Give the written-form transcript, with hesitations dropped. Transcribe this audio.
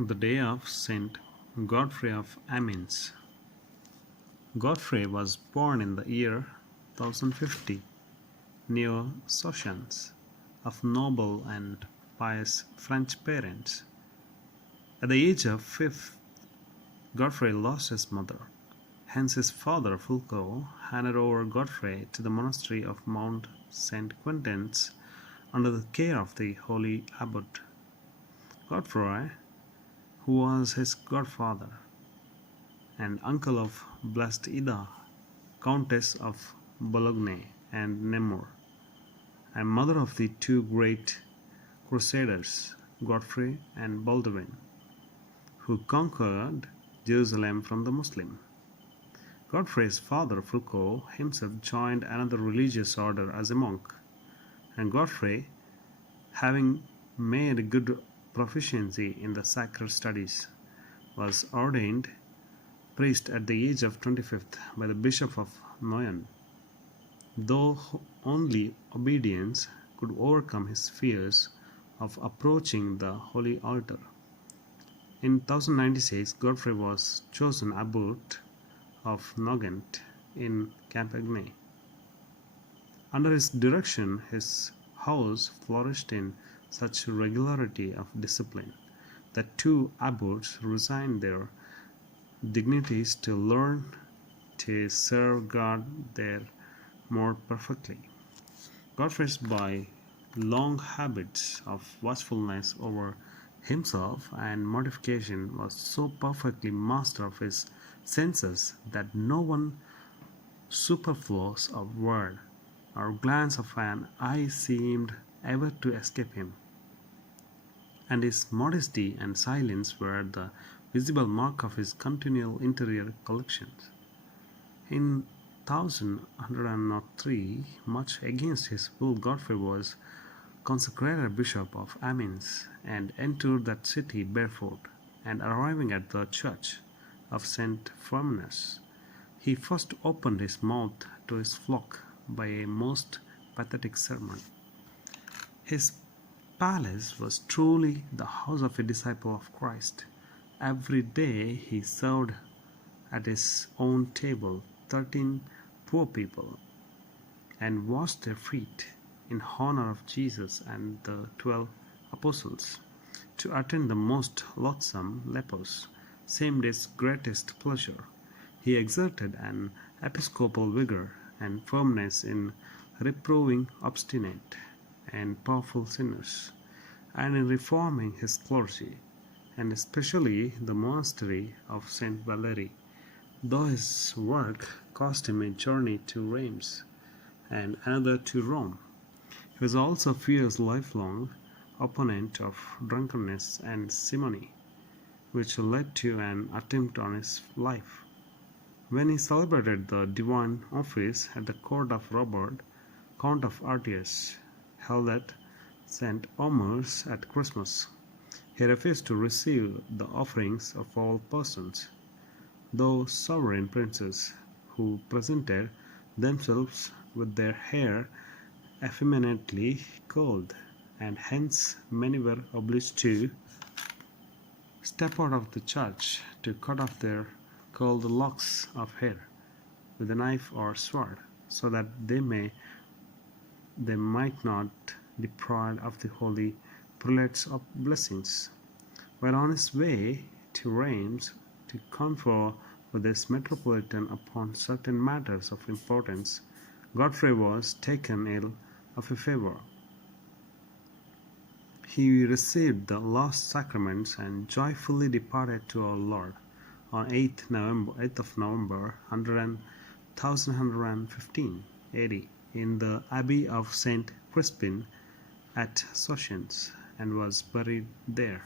The day of Saint Godfrey of Amiens. Godfrey was born in the year 1050 near Soissons of noble and pious French parents. At the age of 5, Godfrey lost his mother. Hence his father Fulco handed over Godfrey to the monastery of Mount St. Quintin's under the care of the holy abbot. Godfrey, who was his godfather and uncle of blessed Ida, countess of Boulogne and Namur, and mother of the two great Crusaders, Godfrey and Baldwin, who conquered Jerusalem from the Muslim. Godfrey's father Fulco himself joined another religious order as a monk, and Godfrey, having made good proficiency in the sacred studies, was ordained priest at the age of 25 by the bishop of Noyon, though only obedience could overcome his fears of approaching the holy altar. In 1096, Godfrey was chosen abbot of Nogent in Champagne. Under his direction, his house flourished in such regularity of discipline that two abbots resigned their dignities to learn to serve God there more perfectly. Godfrey, by long habits of watchfulness over himself and mortification, was so perfectly master of his senses that no one superfluous of word or glance of an eye seemed ever to escape him, and his modesty and silence were the visible mark of his continual interior collections. In 1103, much against his will, Godfrey was consecrated bishop of Amiens and entered that city barefoot, and arriving at the church of Saint Firminus, he first opened his mouth to his flock by a most pathetic sermon. His palace was truly the house of a disciple of Christ. Every day he served at his own table 13 poor people and washed their feet in honor of Jesus and the 12 apostles. To attend the most loathsome lepers seemed his greatest pleasure. He exerted an episcopal vigor and firmness in reproving obstinate and powerful sinners, and in reforming his clergy, and especially the monastery of Saint Valery, though his work cost him a journey to Reims and another to Rome. He was also a fierce lifelong opponent of drunkenness and simony, which led to an attempt on his life. When he celebrated the divine office at the court of Robert, Count of Artius, held at St. Omer's at Christmas, he refused to receive the offerings of all persons, though sovereign princes, who presented themselves with their hair effeminately curled, and hence many were obliged to step out of the church to cut off their curled locks of hair with a knife or sword, so that they might not deprive of the holy prelates of blessings. While on his way to Reims to confer with his metropolitan upon certain matters of importance, Godfrey was taken ill of a fever. He received the last sacraments and joyfully departed to our Lord on 8th of November 1115 AD in the Abbey of Saint Crispin at Soissons, and was buried there.